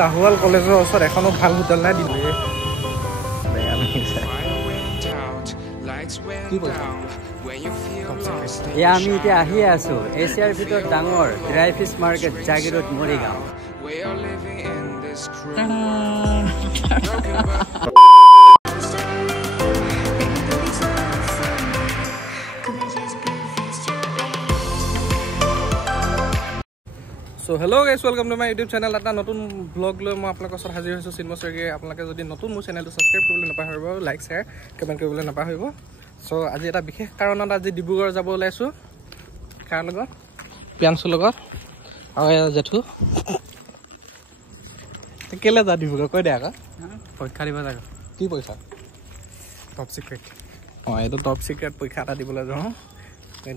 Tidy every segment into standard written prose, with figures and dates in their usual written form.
লাহোৱাল কলেজৰ ওচৰত এখনো ভাল হোটেল নাই দিলে আমি এতিয়া আহি আছো এছিয়াৰ ভিতৰত ডাঙৰ dry fish market Jagiroad Morigaon. So hello guys, welcome to my YouTube channel. এটা নতুন ব্লগ লৈ মই আপোনালোকৰ ওচৰত হাজিৰ হৈছোঁ চিন্ময় শইকীয়াই। আপোনালোকে যদি নতুন মোৰ চেনেলটো ছাবস্ক্ৰাইব কৰিবলৈ নাপাহৰিব, লাইক শ্বেয়াৰ কমেণ্ট কৰিবলৈ নাপাহৰিব। চ' আজি এটা বিশেষ কাৰণত আজি ডিব্ৰুগড় যাব ওলাইছোঁ। কাৰ লগত? প্ৰিয়াংশুৰ লগত আৰু জেঠু। কেলৈ যা ডিব্ৰুগড় কৈ দে আকৌ। পৰীক্ষা দিব যাব। কি পৰীক্ষা? Top secret. এইটো টপ চিক্ৰেট পৰীক্ষা এটা দিবলৈ যাওঁ।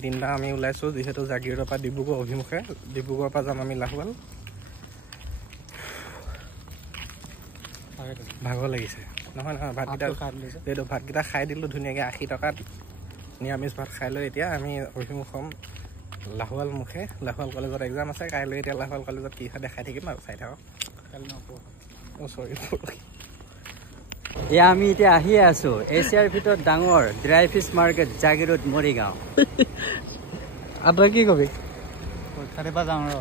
তিনিটা আমি ওলাইছোঁ যিহেতু জাগিৰোডৰ পৰা ডিব্ৰুগড় অভিমুখে। ডিব্ৰুগড়ৰ পৰা যাম আমি লাহোৱাল। ভাগৰ লাগিছে নহয় নহয়, ভাতকেইটা যিহেতু ভাতকেইটা খাই দিলোঁ ধুনীয়াকৈ 80 টকাত নিৰামিষ ভাত খাই লৈ এতিয়া আমি অভিমুখ হ'ম লাহোৱাল মুখে। লাহোৱাল কলেজত এক্সাম আছে কাইলৈ। এতিয়া লাহোৱাল কলেজত কি হয় দেখাই থাকিম আৰু চাই থাকক। আমি এতিয়া আহি আছো এছিয়াৰ ভিতৰত ডাঙৰ dry fish market Jagiroad Morigaon. তই কি কবি? পৰীক্ষা দিব যাওঁ ৰ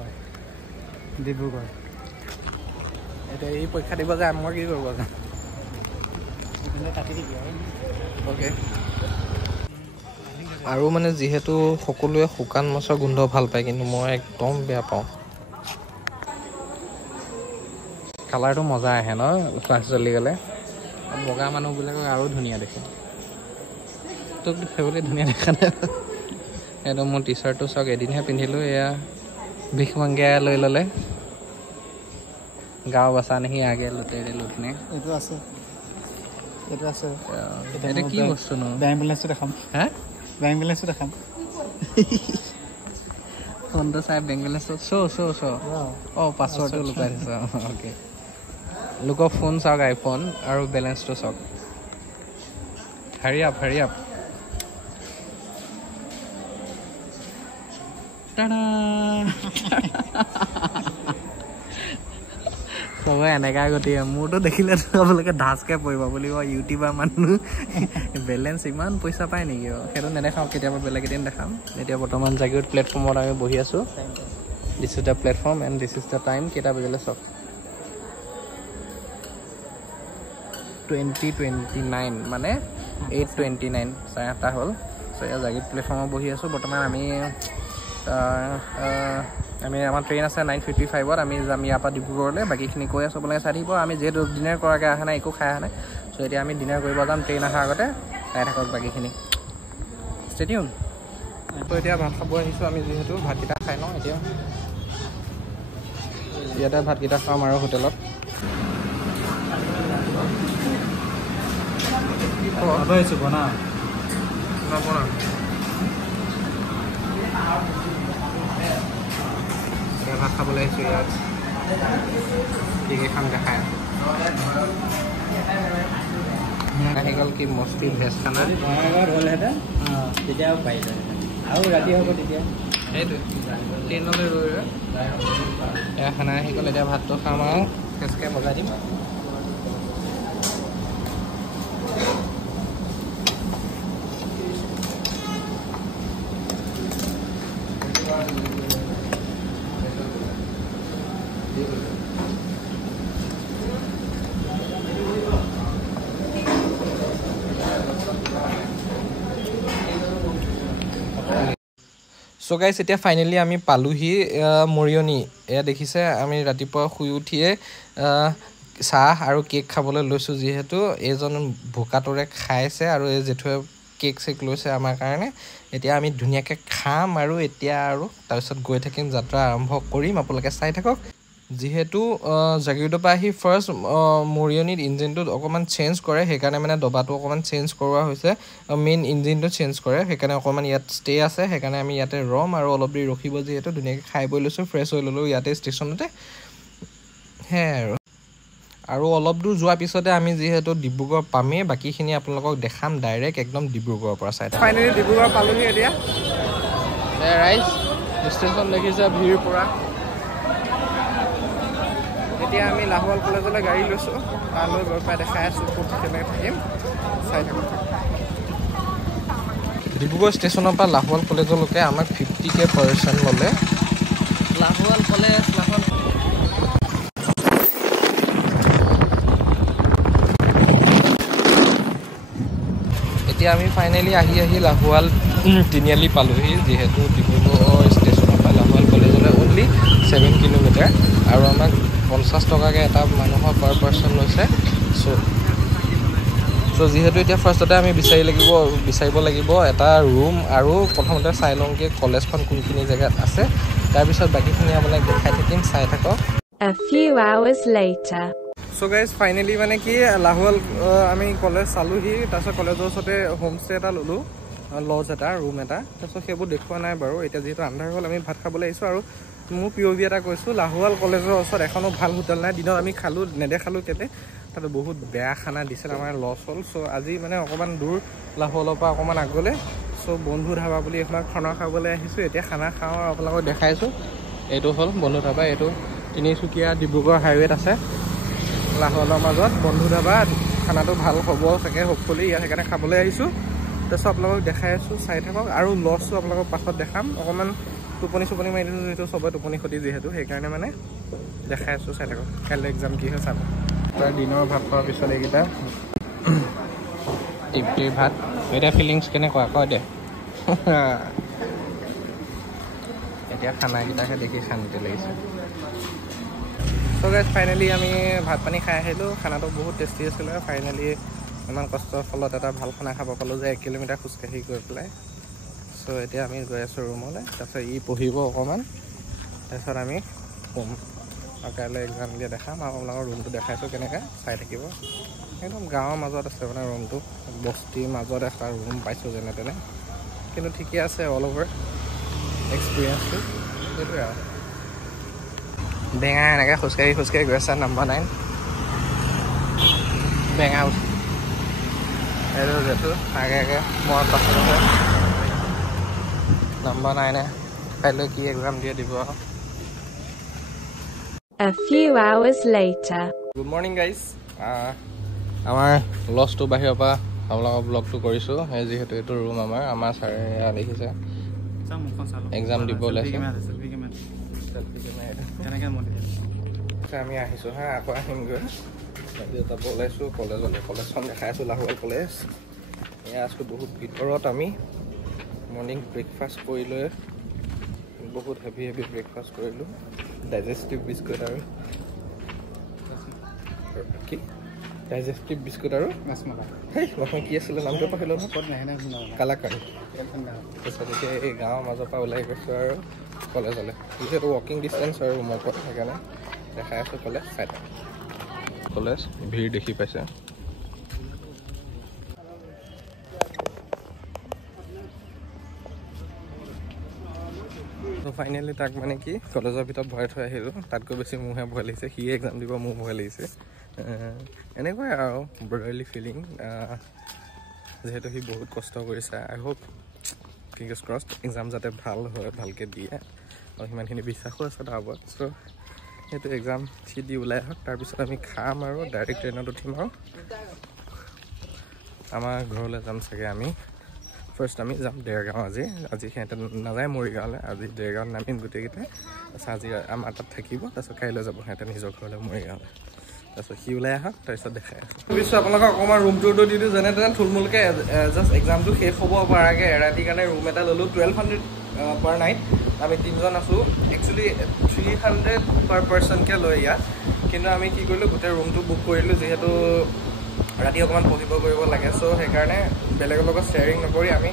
ডিব্ৰুগড়। এতিয়া এই পৰীক্ষা দিব যায় মই কি কৰিব যাম? অ'কে। আৰু মানে যিহেতু সকলোৱে শুকান মাছৰ গোন্ধ ভাল পায়, কিন্তু মই একদম বেয়া পাওঁ। কালাৰটো মজা আহে ন ফাৰ্ষ্ট জ্বলি গ'লে। বগা মানুহবিলাকক আৰু ধুনীয়া দেখে। তোক সেইবুলি ধুনীয়া দেখা নাই। এইটো মোৰ টি চাৰ্টটো চাওক, এদিনহে পিন্ধিলোঁ। এয়া ভিষ মংগীয়া লৈ ল'লে। গাঁও বচা নেহি আগে লুটেৰে লুটনে। এইটো আছে, এইটো আছে। এইটো কি বস্তু ন? বেংক বেলেঞ্চটো দেখাম। হা? বেংক বেলেঞ্চটো দেখাম। ফোনটো চাই বেংক বেলেঞ্চটো পাছৱৰ্ডটো লুকাই দিছোঁ। অ'কে, লোকৰ ফোন চাওক, আইফোন আৰু বেলেঞ্চটো চাওক। হাৰি আপ চবে এনেকা গতিকে মোৰতো দেখিলে আপোনালোকে ধাচকৈ পৰিব বুলি কয়। ইউটিউবাৰ মানুহ বেলেঞ্চ ইমান পইচা পায় নেকি? সেইটো নেদেখাওঁ, কেতিয়াবা বেলেগ এদিন দেখাম। এতিয়া বৰ্তমান জাগিৰোড প্লেটফৰ্মত আমি বহি আছোঁ। This is the platform and this is the time. কেইটা বাজিলে চাওক, 20:29 মানে 8:29, 8:30 হ'ল। চ' এয়া জাগিৰোড প্লেটফৰ্মত বহি আছোঁ বৰ্তমান। আমি আমাৰ ট্ৰেইন আছে 9:55-ত। আমি যাম ইয়াৰ পৰা ডিব্ৰুগড়লৈ। বাকীখিনি কৈ আছোঁ, আপোনালোকে চাই থাকিব। আমি যিহেতু ডিনাৰ কৰাকৈ অহা নাই, একো খাই অহা নাই। চ' এতিয়া আমি ডিনাৰ কৰিব যাম ট্ৰেইন অহাৰ আগতে। চাই থাকক বাকীখিনি, ষ্টে টিউন। ত' এতিয়া ভাত খাব আহিছোঁ আমি, যিহেতু ভাতকেইটা খাই লওঁ। এতিয়া ইয়াতে ভাতকেইটা খাম আৰু হোটেলত। ভাত খাবলৈ আহিছোঁ ইয়াত। কি কি খাম দেখাই আহি গ'ল। কি মস্তি ভেজ খানা। তেতিয়াও পাৰিলে আৰু ৰাতি হ'ব তেতিয়া সেইটোৱে ট্ৰেইনলৈ ৰৈ এয়া খানা আহি গ'ল। এতিয়া ভাতটো খাম আৰু ফেচকৈ বজাই দিম। চ' গাইছ, এতিয়া ফাইনেলি আমি পালোহি মৰিয়নি। এয়া দেখিছে, আমি ৰাতিপুৱা শুই উঠিয়ে চাহ আৰু কেক খাবলৈ লৈছোঁ। যিহেতু এইজন ভোকাটোৰে খাইছে আৰু এই জেঠুৱে কেক চেক লৈছে আমাৰ কাৰণে। এতিয়া আমি ধুনীয়াকৈ খাম আৰু এতিয়া আৰু তাৰপিছত গৈ থাকিম, যাত্ৰা আৰম্ভ কৰিম। আপোনালোকে চাই থাকক। যিহেতু জাগিৰোডৰ পৰা আহি ফাৰ্ষ্ট মৰিয়নিত ইঞ্জিনটো অকণমান চেঞ্জ কৰে, সেইকাৰণে মানে দবাটো অকণমান চেঞ্জ কৰোৱা হৈছে। মেইন ইঞ্জিনটো চেঞ্জ কৰে, সেইকাৰণে অকণমান ইয়াত ষ্টে আছে। সেইকাৰণে আমি ইয়াতে ৰ'ম আৰু অলপ দেৰি ৰখিব। যিহেতু ধুনীয়াকৈ খাই বৈ লৈছোঁ, ফ্ৰেছ হৈ ল'লোঁ ইয়াতে ষ্টেচনতে। সেয়াই আৰু অলপ দূৰ যোৱাৰ পিছতে আমি যিহেতু ডিব্ৰুগড় পামেই। বাকীখিনি আপোনালোকক দেখাম ডাইৰেক্ট একদম ডিব্ৰুগড়ৰ পৰা চাই। ফাইনেলি ডিব্ৰুগড় পালোহি। এতিয়া ৰাইজ ষ্টেচন দেখিছে, ভিৰ পূৰা। এতিয়া আমি লাহোৱাল কলেজলৈ গাড়ী লৈছোঁ তালৈ গৈ পাই দেখাই আছোঁ ক'ত কেনেকৈ থাকিম চাই থাকোঁ ডিব্ৰুগড় ষ্টেচনৰ পৰা লাহোৱাল কলেজলৈকে আমাক 50K পাৰ্চন ল'লে লাহোৱাল কলেজ লাহোৱাল এতিয়া আমি ফাইনেলি আহি লাহোৱাল তিনিআলি পালোহি যিহেতু ডিব্ৰুগড় ষ্টেচনৰ পৰা লাহোৱাল কলেজলৈ অনলি 7 কিলোমিটাৰ আৰু আমাক 50 টকাকৈ এটা মানুহৰ পাৰ পাৰ্চন লৈছে চ' যিহেতু এতিয়া ফাৰ্ষ্টতে আমি বিচাৰিব লাগিব এটা ৰুম আৰু প্ৰথমতে চাই লওঁগৈ কলেজখন কোনখিনি জেগাত আছে তাৰপিছত বাকীখিনি আপোনাক দেখাই থাকিম চাই থাকক A few hours later. So guys, finally মানে কি লাহোৱাল আমি কলেজ চালোহি তাৰপিছত কলেজৰ ওচৰতে হোমষ্টে এটা ল'লোঁ লজ এটা ৰুম এটা তাৰপিছত সেইবোৰ দেখুওৱা নাই বাৰু এতিয়া যিহেতু আন্ধাৰ হ'ল আমি ভাত খাবলৈ আহিছোঁ আৰু মোৰ POV এটা কৈছোঁ লাহোৱাল কলেজৰ ওচৰত এখনো ভাল হোটেল নাই দিনত আমি খালোঁ নেদেখালোঁ কেলে তাতে বহুত বেয়া খানা দিছিল আমাৰ লছ হ'ল চ' আজি মানে অকণমান দূৰ লাহোৱালৰ পৰা অকণমান আগলৈ চ' বন্ধু ধাবা বুলি এখন খানা খাবলৈ আহিছোঁ এতিয়া খানা খাওঁ আৰু আপোনালোকক দেখাইছোঁ এইটো হ'ল বন্ধু ধাবা এইটো তিনিচুকীয়া ডিব্ৰুগড় হাইৱেত আছে লাহোৱালৰ মাজত বন্ধু ধাবা খানাটো ভাল হ'ব চাগে হোপফুলি ইয়াত সেইকাৰণে খাবলৈ আহিছোঁ তাৰপিছত আপোনালোকক দেখাই আছোঁ চাই থাকক আৰু লছটো আপোনালোকক পাছত দেখাম অকণমান টোপনি মাৰি দিছোঁ যিহেতু চবে টোপনি খতি যিহেতু সেইকাৰণে মানে দেখাই আছোঁ চাই থাকক কাইলৈ এক্সাম কি হয় চাব তাৰ দিনৰ ভাত খোৱাৰ পিছত এইকেইটা টিপটিৰ ভাত এতিয়া ফিলিংছ কেনেকুৱা কয় দে এতিয়া খানাকেইটাকে দেখি শান্তি লাগিছে চ' গাইজ ফাইনেলি আমি ভাত পানী খাই আহিলোঁ খানাটো বহুত টেষ্টি আছিলে ফাইনেলি ইমান কষ্টৰ ফলত এটা ভাল খানা খাব পালোঁ যে 1 কিলোমিটাৰ খোজকাঢ়ি গৈ পেলাই চ' এতিয়া আমি গৈ আছোঁ ৰুমলৈ তাৰপিছত পঢ়িব অকণমান তাৰপিছত আমি শুম আৰু কাইলৈ এক্সাম দিয়া দেখাম আৰু আপোনালোকৰ ৰুমটো দেখাইছোঁ কেনেকৈ চাই থাকিব একদম গাঁৱৰ মাজত আছে মানে ৰুমটো বস্তিৰ মাজত এটা ৰুম পাইছোঁ যেনে তেনে কিন্তু ঠিকে আছে অল অভাৰ এক্সপিৰিয়েঞ্চটো সেইটোৱে আৰু বেঙা এনেকৈ খোজকাঢ়ি গৈ আছে নম্বৰ 9 বেঙা এইটো যিহেতু আগে মই পাছত নম্বৰ 9 কাইলৈ কি এক্সাম দিয়ে দিব A few hours later. Good morning guys আমাৰ লছটো বাহিৰৰ পৰা আপোনালোকৰ ব্লগটো কৰিছোঁ সেই যিহেতু এইটো ৰুম আমাৰ ছাৰে দেখিছে এক্সাম দিব ওলাইছে আমি আহিছোঁ হা আকৌ আহিমগৈ যাব ওলাইছোঁ কলেজখন দেখাই আছোঁ লাহোৱাল কলেজ এয়া আছোঁ বহুত ভিতৰত আমি মৰ্ণিং ব্ৰেকফাষ্ট কৰি লৈ বহুত হেভি ব্ৰেকফাষ্ট কৰিলোঁ ডাইজেষ্টিভ বিস্কুট আৰু কি ডাইজেষ্টিভ বিস্কুট আৰু সেই কি আছিলে নামটো পাহৰিলোঁ কালাকাৰী তাৰপিছত এতিয়া এই গাঁৱৰ মাজৰ পৰা ওলাই গৈছোঁ আৰু কলেজলৈ যিহেতু ৱাকিং ডিষ্টেঞ্চ আৰু ৰুমৰ পৰা সেইকাৰণে দেখাই আছোঁ কলেজ চাই থাকক কলেজ ভিৰ দেখি পাইছে ফাইনেলি তাক মানে কি কলেজৰ ভিতৰত ভৰাই থৈ আহিলোঁ তাতকৈ বেছি মোৰহে ভয় লাগিছে সি এক্সাম দিব মোৰ ভয় লাগিছে এনেকুৱাই আৰু ব্ৰডাৰলি ফিলিং যিহেতু সি বহুত কষ্ট কৰিছে আই হোপ ফিংগাৰ্ছ ক্ৰছড এক্সাম যাতে ভাল হয় ভালকৈ দিয়ে আৰু সিমানখিনি বিশ্বাসো আছে তাৰ ওপৰত চ' সেইটো এক্সাম সি দি ওলাই আহক তাৰপিছত আমি খাম আৰু ডাইৰেক্ট ট্ৰেইনত উঠিম আৰু আমাৰ ঘৰলৈ যাম চাগে আমি ফাৰ্ষ্ট আমি যাম দেৰগাঁও আজি সিহঁতে নাযায় মৰিগাঁৱলৈ আজি দেৰগাঁৱত নামিম গোটেইকেইটাই তাৰপিছত আজি আমাৰ তাত থাকিব তাৰপিছত কাইলৈ যাব সিহঁতে নিজৰ ঘৰলৈ মৰিগাঁৱলৈ তাৰপিছত সি ওলাই আহক তাৰপিছত দেখাই আছোঁ ভাবিছোঁ আপোনালোকক অকণমান ৰুম টুৰটো দি দিওঁ যেনে তেনে থুলমূলকৈ জাষ্ট এক্সামটো শেষ হ'ব পৰাকৈ এৰাতিৰ কাৰণে ৰুম এটা ল'লোঁ 1200 পাৰ নাইট আমি 3জন আছোঁ একচুৱেলি 300 পাৰ পাৰ্চনকৈ লৈ ইয়াত কিন্তু আমি কি কৰিলোঁ গোটেই ৰুমটো বুক কৰিলোঁ যিহেতু ৰাতি অকণমান পঢ়িব কৰিব লাগে চ' সেইকাৰণে বেলেগৰ লগত শ্বেয়াৰিং নকৰি আমি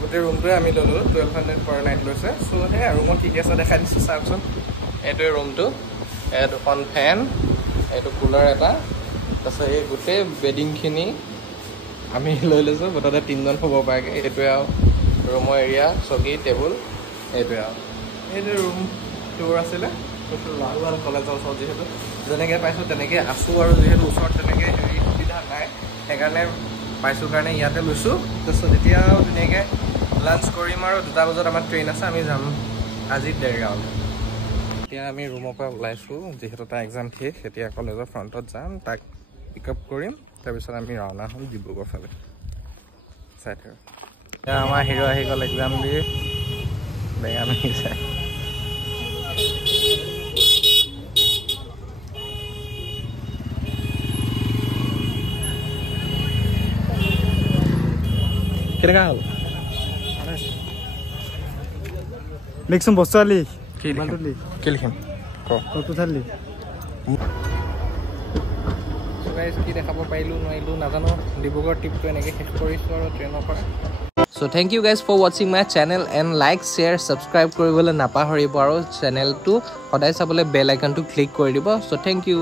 গোটেই ৰুমটোৱে আমি ল'লোঁ 1200 পাৰ নাইট লৈছে চ' সেয়া ৰুমত কি কি আছে দেখাই দিছোঁ চাওকচোন এইটোৱে ৰুমটো দুখন ফেন এইটো কুলাৰ এটা তাৰপিছত এই গোটেই বেডিংখিনি আমি লৈ লৈছোঁ মুঠতে 3জন শুব পৰাকৈ এইটোৱে আৰু ৰুমৰ এৰিয়া চকী টেবুল এইটোৱে আৰু এইটো ৰুম টুৰ আছিলে লাহোৱাল কলেজৰ ওচৰত যিহেতু যেনেকৈ পাইছোঁ তেনেকৈ আছোঁ আৰু যিহেতু ওচৰত তেনেকৈ হেৰি সুবিধা নাই সেইকাৰণে পাইছোঁ কাৰণে ইয়াতে লৈছোঁ তাৰপিছত এতিয়া ধুনীয়াকৈ লাঞ্চ কৰিম আৰু 2টা বজাত আমাৰ ট্ৰেইন আছে আমি যাম আজি দেৰগাঁৱলৈ এতিয়া আমি ৰুমৰ পৰা ওলাইছোঁ যিহেতু তাৰ এক্সাম শেষ এতিয়া কলেজৰ ফ্ৰণ্টত যাম তাক পিক আপ কৰিম তাৰপিছত আমি ৰাওনা হ'ম ডিব্ৰুগড় ফালে চাই থাকোঁ এতিয়া আমাৰ হিৰ' আহি গ'ল এক্সাম দি বেয়া মাৰি চাই কেনেকুৱা হ'ল লিখচোন বস্তু আলি কি লিখিম কি দেখাব পাৰিলোঁ নোৱাৰিলোঁ নাজানো ডিব্ৰুগড় ট্ৰিপটো এনেকৈ শেষ কৰিছোঁ আৰু ট্ৰেইনৰ পৰা চ' থেংক ইউ গাইজ ফৰ ৱাচিং my channel and like share subscribe কৰিবলৈ নাপাহৰিব আৰু চেনেলটো সদায় চাবলৈ বেল আইকনটো ক্লিক কৰি দিব চ' থেংক ইউ